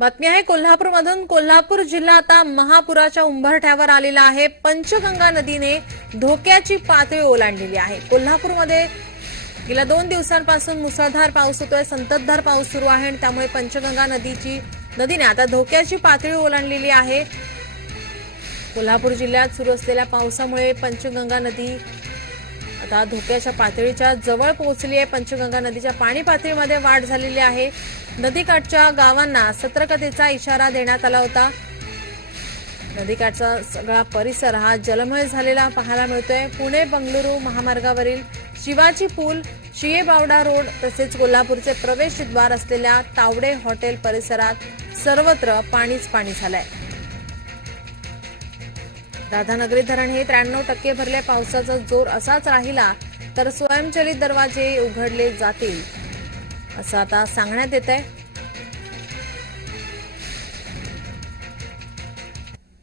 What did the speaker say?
बातमी आहे कोल्हापूरमधून कोल्हापूर जिल्हा आता महापुराच्या उंबरठ्यावर आलेला आहे. पंचगंगा नदीने धोक्याची पातळी ओलांडलेली आहे. कोल्हापूरमध्ये गेल्या दोन दिवसांपासून मुसळधार पाऊस होतोय संततधार पाऊस सुरू आहे आणि त्यामुळे पंचगंगा नदीची नदीने आता धोक्याची पातळी ओलांडलेली आहे. कोल्हापूर जिल्ह्यात सुरू असलेल्या पावसामुळे पंचगंगा नदी आता धोक्याच्या पातळीच्या जवळ पोहोचली आहे. पंचगंगा नदीच्या पाणी पातळीमध्ये वाढ झालेली आहे. नदीकाठच्या गावांना सतर्कतेचा इशारा देण्यात आला होता. नदीकाठचा सगळा परिसर हा जलमय झालेला पाहायला मिळतोय. पुणे बंगळुरू महामार्गावरील शिवाजी पूल शियेबावडा रोड तसेच कोल्हापूरचे प्रवेशद्वार असलेल्या तावडे हॉटेल परिसरात सर्वत्र पाणीच पाणी झालंय. राधानगरी धरण हे त्र्याण्णव टक्के भरले. पावसाचा जोर असाच राहिला तर स्वयंचलित दरवाजे उघडले जातील. असं आता सांगण्यात येत आहे